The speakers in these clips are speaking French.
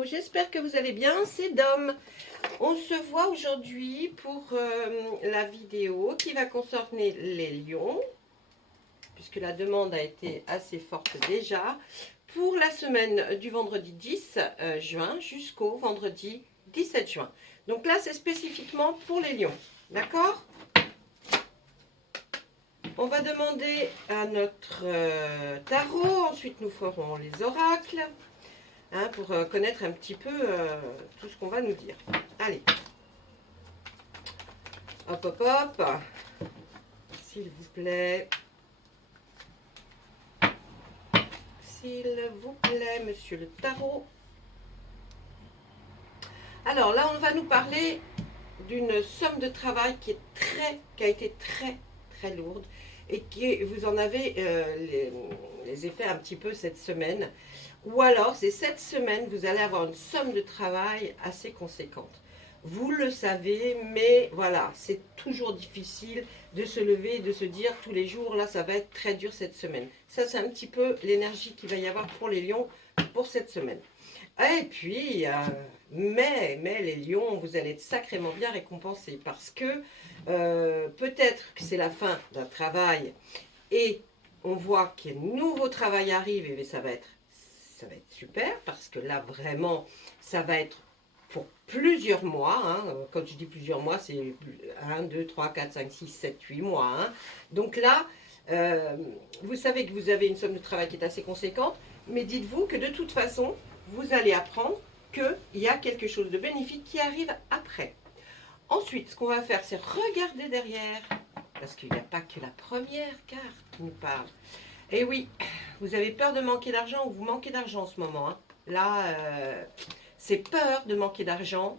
Hello, j'espère que vous allez bien, c'est Dom. On se voit aujourd'hui pour la vidéo qui va concerner les lions, puisque la demande a été assez forte déjà, pour la semaine du vendredi 10 juin jusqu'au vendredi 17 juin. Donc là, c'est spécifiquement pour les lions, d'accord? On va demander à notre tarot, ensuite nous ferons les oracles. Pour connaître un petit peu tout ce qu'on va nous dire. Allez. Hop, hop, hop. S'il vous plaît. S'il vous plaît, monsieur le tarot. Alors là, on va nous parler d'une somme de travail qui a été très lourde et qui vous en avez les effets un petit peu cette semaine. Ou alors, c'est cette semaine, vous allez avoir une somme de travail assez conséquente. Vous le savez, mais voilà, c'est toujours difficile de se lever et de se dire tous les jours, là, ça va être très dur cette semaine. Ça, c'est un petit peu l'énergie qu'il va y avoir pour les lions pour cette semaine. Et puis, mais les lions, vous allez être sacrément bien récompensés parce que peut-être que c'est la fin d'un travail et on voit qu'un nouveau travail arrive et ça va être super parce que là, vraiment, ça va être pour plusieurs mois. Quand je dis plusieurs mois, c'est 1, 2, 3, 4, 5, 6, 7, 8 mois. Donc là, vous savez que vous avez une somme de travail qui est assez conséquente, mais dites-vous que de toute façon, vous allez apprendre qu'il y a quelque chose de bénéfique qui arrive après. Ensuite, ce qu'on va faire, c'est regarder derrière, parce qu'il n'y a pas que la première carte qui nous parle. Et oui, vous avez peur de manquer d'argent ou vous manquez d'argent en ce moment. Là, c'est peur de manquer d'argent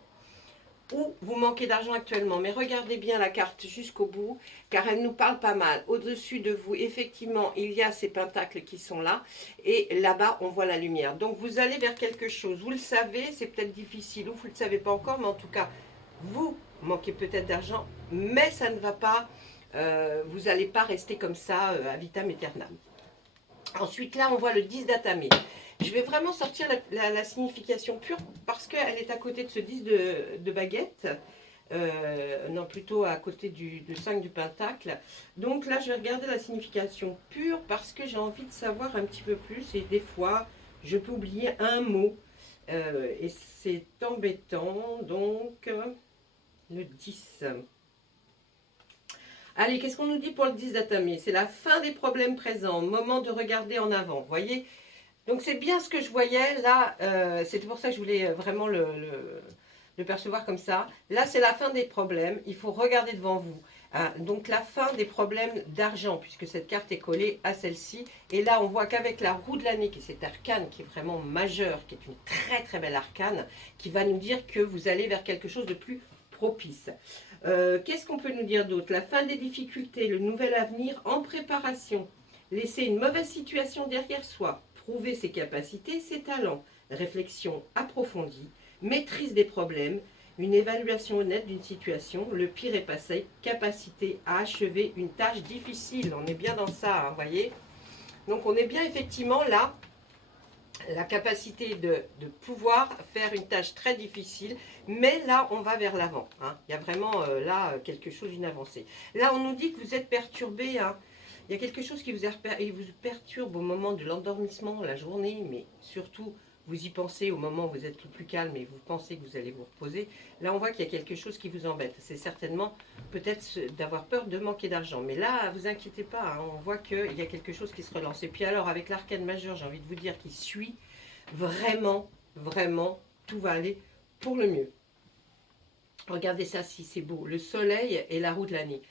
ou vous manquez d'argent actuellement. Mais regardez bien la carte jusqu'au bout, car elle nous parle pas mal. Au-dessus de vous, effectivement, il y a ces pentacles qui sont là. Et là-bas, on voit la lumière. Donc, vous allez vers quelque chose. Vous le savez, c'est peut-être difficile ou vous ne le savez pas encore. Mais en tout cas, vous manquez peut-être d'argent. Mais ça ne va pas. Vous n'allez pas rester comme ça à vitam aeternam. Ensuite, là, on voit le 10 d'atamé. Je vais vraiment sortir la signification pure parce qu'elle est à côté de ce 10 de baguette. Non, plutôt à côté du 5 du pentacle. Donc là, je vais regarder la signification pure parce que j'ai envie de savoir un petit peu plus. Et des fois, je peux oublier un mot. Et c'est embêtant. Donc, le 10. Allez, qu'est-ce qu'on nous dit pour le 10 d'atamé? C'est la fin des problèmes présents, moment de regarder en avant, voyez? Donc c'est bien ce que je voyais, là, c'était pour ça que je voulais vraiment le percevoir comme ça. Là, c'est la fin des problèmes, il faut regarder devant vous. Donc la fin des problèmes d'argent, puisque cette carte est collée à celle-ci. Et là, on voit qu'avec la roue de l'année, qui est cet arcane qui est vraiment majeur, qui est une très belle arcane, qui va nous dire que vous allez vers quelque chose de plus propice. Qu'est-ce qu'on peut nous dire d'autre? La fin des difficultés, le nouvel avenir en préparation. Laisser une mauvaise situation derrière soi. Prouver ses capacités, ses talents. Réflexion approfondie. Maîtrise des problèmes. Une évaluation honnête d'une situation. Le pire est passé. Capacité à achever une tâche difficile. On est bien dans ça, vous voyez. Donc on est bien effectivement là. La capacité de pouvoir faire une tâche très difficile, mais là on va vers l'avant. Il y a vraiment là quelque chose, une avancée. Là on nous dit que vous êtes perturbé. Il y a quelque chose qui vous perturbe au moment de l'endormissement, la journée, mais surtout vous y pensez au moment où vous êtes le plus calme et vous pensez que vous allez vous reposer. Là on voit qu'il y a quelque chose qui vous embête. C'est certainement peut-être d'avoir peur de manquer d'argent. Mais là, vous inquiétez pas, on voit qu'il y a quelque chose qui se relance. Et puis alors avec l'arcane majeur, j'ai envie de vous dire qu'il suit vraiment, tout va aller pour le mieux. Regardez ça, si c'est beau. Le soleil et la roue de l'année.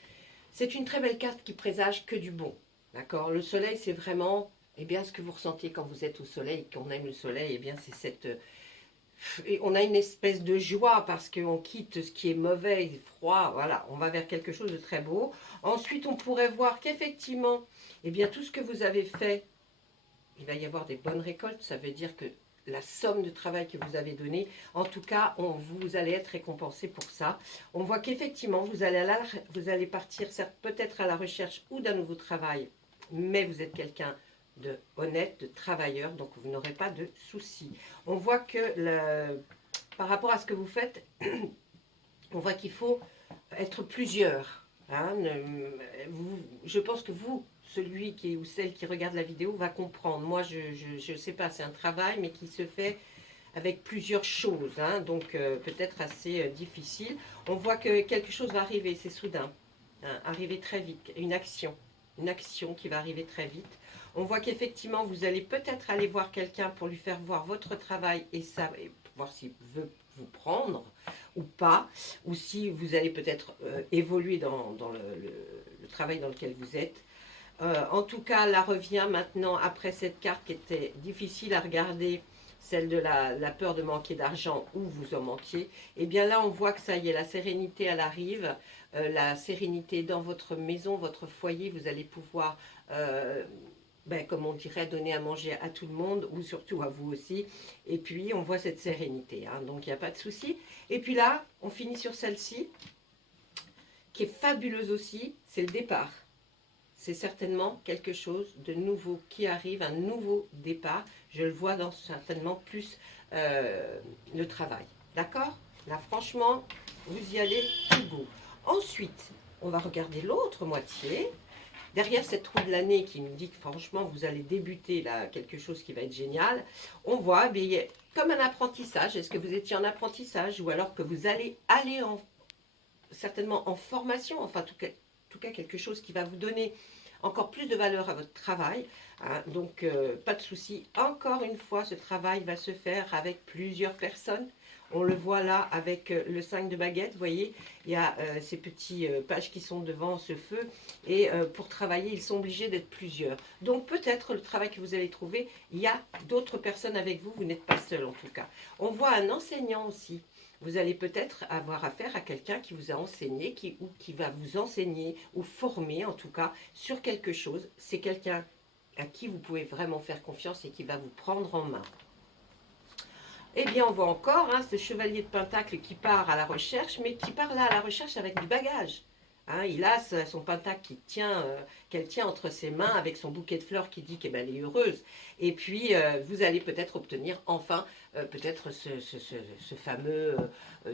C'est une très belle carte qui présage que du bon. D'accord? Le soleil, c'est vraiment, eh bien, ce que vous ressentez quand vous êtes au soleil, qu'on aime le soleil, eh bien, c'est cette... Et on a une espèce de joie parce qu'on quitte ce qui est mauvais, froid, voilà, on va vers quelque chose de très beau. Ensuite, on pourrait voir qu'effectivement, eh bien, tout ce que vous avez fait, il va y avoir des bonnes récoltes, ça veut dire que la somme de travail que vous avez donnée, en tout cas, vous allez être récompensé pour ça. On voit qu'effectivement, vous allez partir peut-être à la recherche ou d'un nouveau travail, mais vous êtes quelqu'un de honnête, de travailleur, donc vous n'aurez pas de soucis. On voit que par rapport à ce que vous faites, on voit qu'il faut être plusieurs. Hein. Je pense que vous, celui qui ou celle qui regarde la vidéo, va comprendre. Moi, je ne sais pas, c'est un travail, mais qui se fait avec plusieurs choses, hein, donc peut-être assez difficile. On voit que quelque chose va arriver, c'est soudain, hein, arriver très vite, une action qui va arriver très vite. On voit qu'effectivement, vous allez peut-être aller voir quelqu'un pour lui faire voir votre travail et voir s'il veut vous prendre ou pas, ou si vous allez peut-être évoluer dans le travail dans lequel vous êtes. En tout cas, là revient maintenant, après cette carte qui était difficile à regarder, celle de la peur de manquer d'argent ou vous en manquiez, et bien là on voit que ça y est, la sérénité elle arrive, la sérénité dans votre maison, votre foyer, vous allez pouvoir, comme on dirait, donner à manger à tout le monde, ou surtout à vous aussi, et puis on voit cette sérénité, hein, donc il n'y a pas de souci. Et puis là, on finit sur celle-ci, qui est fabuleuse aussi, c'est le départ. C'est certainement quelque chose de nouveau qui arrive, un nouveau départ. Je le vois dans certainement plus le travail. D'accord? Là, franchement, vous y allez tout beau. Ensuite, on va regarder l'autre moitié. Derrière cette roue de l'année qui nous dit que franchement, vous allez débuter là quelque chose qui va être génial, on voit comme un apprentissage. Est-ce que vous étiez en apprentissage ou alors que vous allez aller certainement en formation, enfin en tout cas quelque chose qui va vous donner encore plus de valeur à votre travail, hein, donc pas de souci. Encore une fois, ce travail va se faire avec plusieurs personnes. On le voit là avec le 5 de baguette, vous voyez, il y a ces petits pages qui sont devant ce feu, et pour travailler, ils sont obligés d'être plusieurs. Donc peut-être le travail que vous allez trouver, il y a d'autres personnes avec vous, vous n'êtes pas seul en tout cas. On voit un enseignant aussi. Vous allez peut-être avoir affaire à quelqu'un qui vous a enseigné, ou qui va vous enseigner, ou former en tout cas, sur quelque chose. C'est quelqu'un à qui vous pouvez vraiment faire confiance et qui va vous prendre en main. Eh bien, on voit encore ce chevalier de pentacle qui part à la recherche, mais qui part là à la recherche avec du bagage. Hein, il a son pentacle qu'elle tient entre ses mains avec son bouquet de fleurs qui dit qu'elle est heureuse. Et puis, vous allez peut-être obtenir enfin peut-être ce fameux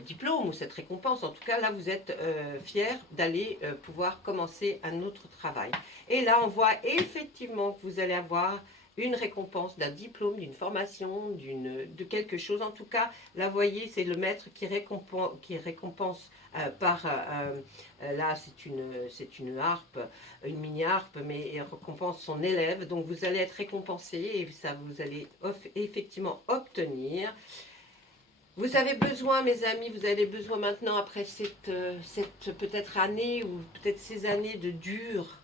diplôme ou cette récompense. En tout cas, là, vous êtes fiers d'aller pouvoir commencer un autre travail. Et là, on voit effectivement que vous allez avoir une récompense d'un diplôme, d'une formation, de quelque chose. En tout cas, là, vous voyez, c'est le maître qui récompense là, c'est une harpe, une mini-harpe, mais il récompense son élève. Donc, vous allez être récompensé et ça, vous allez effectivement obtenir. Vous avez besoin, mes amis, vous avez besoin maintenant, après cette peut-être année ou peut-être ces années de dur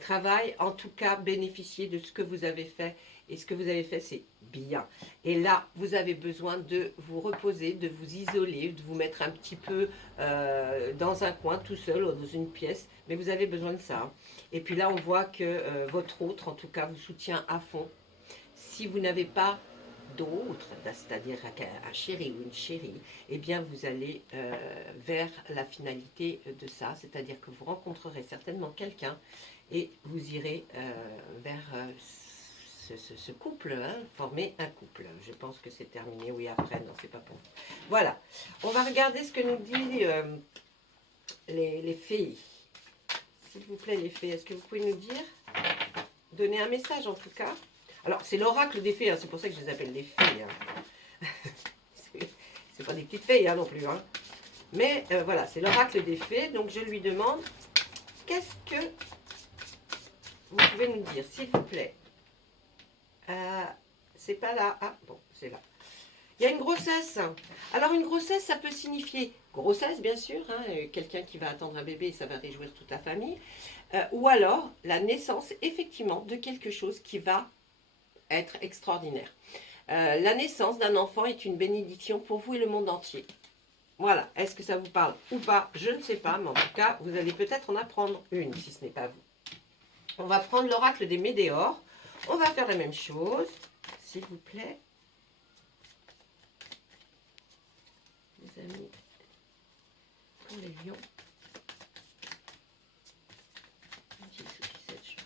travail, en tout cas, bénéficier de ce que vous avez fait. Et ce que vous avez fait, c'est bien. Et là, vous avez besoin de vous reposer, de vous isoler, de vous mettre un petit peu dans un coin, tout seul, ou dans une pièce. Mais vous avez besoin de ça. Et puis là, on voit que votre autre, en tout cas, vous soutient à fond. Si vous n'avez pas d'autres, c'est-à-dire un chéri ou une chérie, eh bien vous allez vers la finalité de ça, c'est-à-dire que vous rencontrerez certainement quelqu'un et vous irez vers ce couple, former un couple. Je pense que c'est terminé, oui après, non c'est pas pour vous. Voilà, on va regarder ce que nous dit les fées. S'il vous plaît les fées, est-ce que vous pouvez nous dire, donner un message en tout cas? Alors, c'est l'oracle des fées, c'est pour ça que je les appelle les fées. C'est pas des petites fées non plus. Mais voilà, c'est l'oracle des fées. Donc, je lui demande, qu'est-ce que vous pouvez nous dire, s'il vous plaît? C'est pas là. Ah, bon, c'est là. Il y a une grossesse. Alors, une grossesse, ça peut signifier grossesse, bien sûr. Quelqu'un qui va attendre un bébé, ça va réjouir toute la famille. Ou alors, la naissance, effectivement, de quelque chose qui va être extraordinaire. La naissance d'un enfant est une bénédiction pour vous et le monde entier. Voilà, est-ce que ça vous parle ou pas? Je ne sais pas, mais en tout cas, vous allez peut-être en apprendre une, si ce n'est pas vous. On va prendre l'oracle des Médéors. On va faire la même chose, s'il vous plaît. Les amis, pour les lions. Message.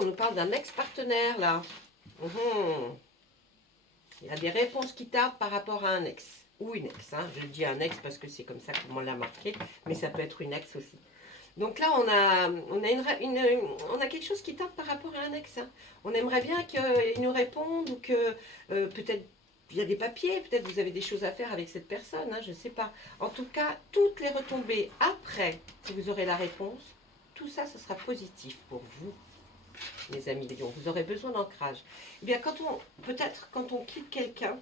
on nous parle d'un ex-partenaire là. Mhm. Il y a des réponses qui tardent par rapport à un ex. Ou une ex. Hein. Je dis un ex parce que c'est comme ça qu'on l'a marqué. Mais ça peut être une ex aussi. Donc là, on a quelque chose qui tarde par rapport à un ex. Hein. On aimerait bien qu'il nous réponde ou que peut-être il y a des papiers, peut-être vous avez des choses à faire avec cette personne, hein, je ne sais pas. En tout cas, toutes les retombées après, si vous aurez la réponse, tout ça, ce sera positif pour vous, mes amis Lions. Vous aurez besoin d'ancrage. Eh bien, peut-être quand on quitte quelqu'un,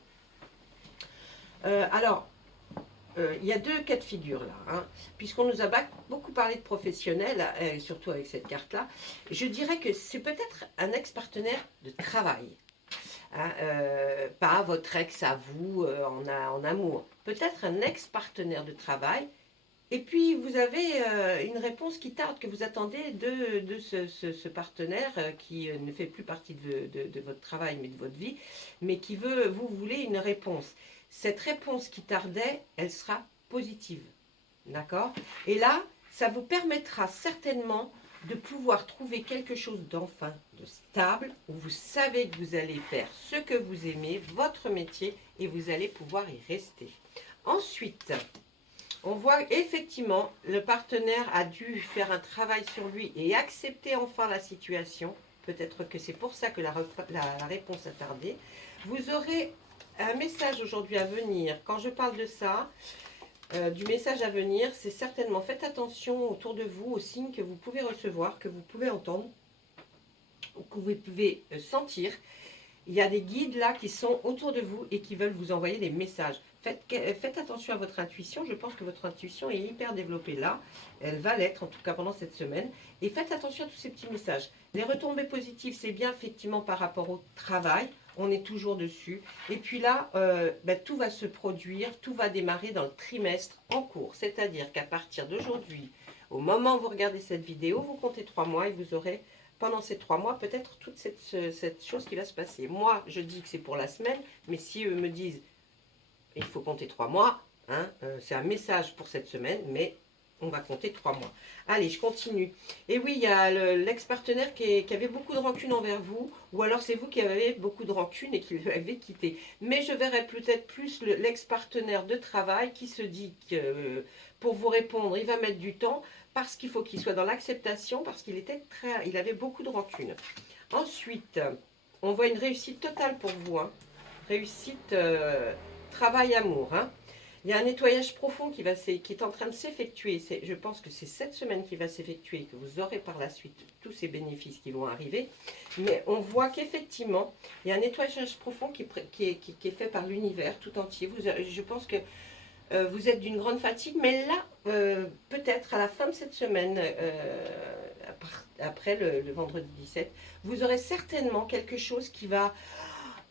il y a deux cas de figure là, hein. Puisqu'on nous a beaucoup parlé de professionnels, surtout avec cette carte-là, je dirais que c'est peut-être un ex-partenaire de travail. Hein, pas votre ex à vous en amour. Peut-être un ex-partenaire de travail. Et puis vous avez une réponse qui tarde, que vous attendez de ce partenaire qui ne fait plus partie de votre travail mais de votre vie, mais qui vous voulez une réponse. Cette réponse qui tardait, elle sera positive. D'accord? Et là, ça vous permettra certainement de pouvoir trouver quelque chose d'enfin, de stable, où vous savez que vous allez faire ce que vous aimez, votre métier, et vous allez pouvoir y rester. Ensuite, on voit effectivement le partenaire a dû faire un travail sur lui et accepter enfin la situation. Peut-être que c'est pour ça que la réponse a tardé. Vous aurez un message aujourd'hui à venir. Quand je parle de ça, du message à venir, c'est certainement faites attention autour de vous aux signes que vous pouvez recevoir, que vous pouvez entendre, ou que vous pouvez sentir. Il y a des guides là qui sont autour de vous et qui veulent vous envoyer des messages. Faites attention à votre intuition. Je pense que votre intuition est hyper développée là. Elle va l'être en tout cas pendant cette semaine. Et faites attention à tous ces petits messages. Les retombées positives, c'est bien effectivement par rapport au travail. On est toujours dessus. Et puis là, tout va se produire, tout va démarrer dans le trimestre en cours. C'est-à-dire qu'à partir d'aujourd'hui, au moment où vous regardez cette vidéo, vous comptez 3 mois et vous aurez, pendant ces 3 mois, peut-être toute cette chose qui va se passer. Moi, je dis que c'est pour la semaine, mais si eux me disent il faut compter 3 mois, hein, c'est un message pour cette semaine, mais on va compter 3 mois. Allez, je continue. Et oui, il y a l'ex-partenaire qui avait beaucoup de rancune envers vous, ou alors c'est vous qui avez beaucoup de rancune et qui l'avez quitté. Mais je verrais peut-être plus l'ex-partenaire de travail qui se dit que pour vous répondre, il va mettre du temps, parce qu'il faut qu'il soit dans l'acceptation, parce qu'il avait beaucoup de rancune. Ensuite, on voit une réussite totale pour vous. Hein. Réussite, travail, amour. Hein. Il y a un nettoyage profond qui est en train de s'effectuer. Je pense que c'est cette semaine qui va s'effectuer et que vous aurez par la suite tous ces bénéfices qui vont arriver. Mais on voit qu'effectivement, il y a un nettoyage profond qui est fait par l'univers tout entier. Je pense que vous êtes d'une grande fatigue, mais là, peut-être à la fin de cette semaine, après le vendredi 17, vous aurez certainement quelque chose qui va...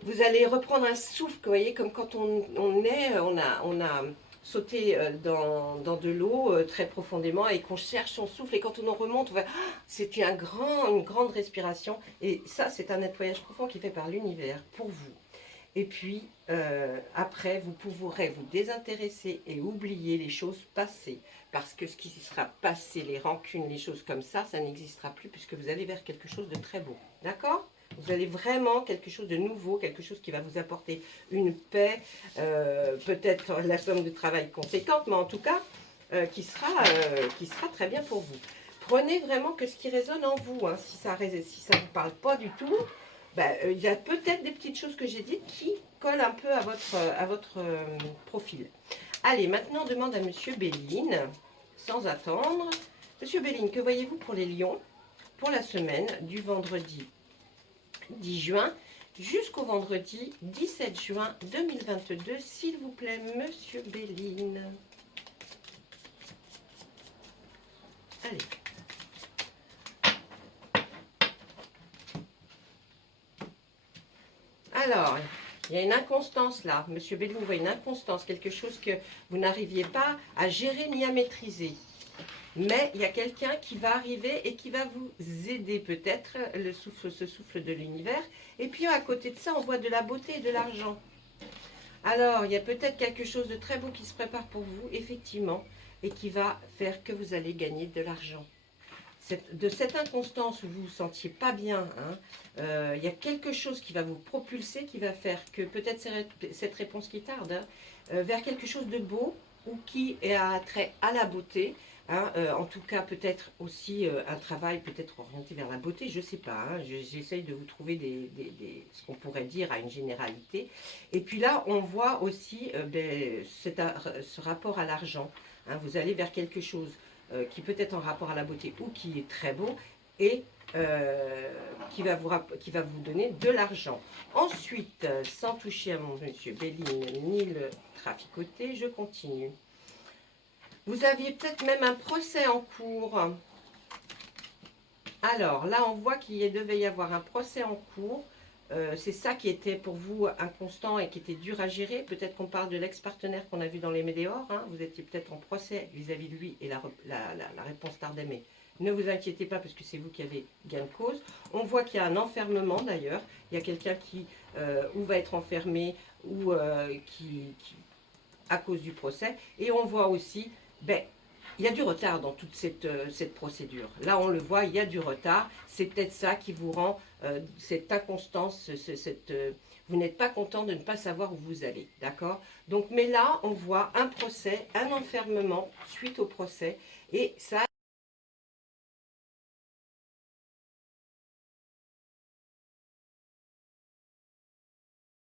Vous allez reprendre un souffle, vous voyez, comme quand on a sauté dans de l'eau très profondément et qu'on cherche son souffle. Et quand on en remonte, c'était une grande respiration. Et ça, c'est un nettoyage profond qui est fait par l'univers pour vous. Et puis, après, vous pourrez vous désintéresser et oublier les choses passées. Parce que ce qui sera passé, les rancunes, les choses comme ça n'existera plus puisque vous allez vers quelque chose de très beau. D'accord ? Vous allez vraiment quelque chose de nouveau, quelque chose qui va vous apporter une paix, peut-être la somme de travail conséquente, mais en tout cas, qui sera très bien pour vous. Prenez vraiment que ce qui résonne en vous. Hein. Si ça ne vous parle pas du tout, il y a peut-être des petites choses que j'ai dites qui collent un peu à votre profil. Allez, maintenant on demande à Monsieur Béline, sans attendre. Monsieur Béline, que voyez-vous pour les lions pour la semaine du vendredi 10 juin jusqu'au vendredi 17 juin 2022, s'il vous plaît, Monsieur Béline. Allez. Alors, il y a une inconstance là. Monsieur Béline, vous voyez une inconstance, quelque chose que vous n'arriviez pas à gérer ni à maîtriser. Mais il y a quelqu'un qui va arriver et qui va vous aider peut-être, ce souffle de l'univers. Et puis à côté de ça, on voit de la beauté et de l'argent. Alors, il y a peut-être quelque chose de très beau qui se prépare pour vous, effectivement, et qui va faire que vous allez gagner de l'argent. de cette inconstance où vous vous sentiez pas bien, hein, il y a quelque chose qui va vous propulser, qui va faire que peut-être cette réponse qui tarde, hein, vers quelque chose de beau ou qui a trait à la beauté. Hein, en tout cas, peut-être aussi un travail peut-être orienté vers la beauté, je ne sais pas. Hein, j'essaye de vous trouver ce qu'on pourrait dire à une généralité. Et puis là, on voit aussi ce rapport à l'argent. Hein, vous allez vers quelque chose qui peut être en rapport à la beauté ou qui est très beau et qui va vous donner de l'argent. Ensuite, sans toucher à mon monsieur Béline ni le traficoter, je continue. Vous aviez peut-être même un procès en cours. Alors là, on voit qu'il devait y avoir un procès en cours. C'est ça qui était pour vous inconstant et qui était dur à gérer. Peut-être qu'on parle de l'ex-partenaire qu'on a vu dans les météores. Hein. Vous étiez peut-être en procès vis-à-vis de lui et la réponse tardait, mais ne vous inquiétez pas parce que c'est vous qui avez gain de cause. On voit qu'il y a un enfermement d'ailleurs. Il y a quelqu'un qui ou va être enfermé ou à cause du procès. Et on voit aussi, il y a du retard dans toute cette procédure. Là, on le voit, il y a du retard. C'est peut-être ça qui vous rend cette inconstance, vous n'êtes pas content de ne pas savoir où vous allez, d'accord? Donc, mais là, on voit un procès, un enfermement suite au procès, et ça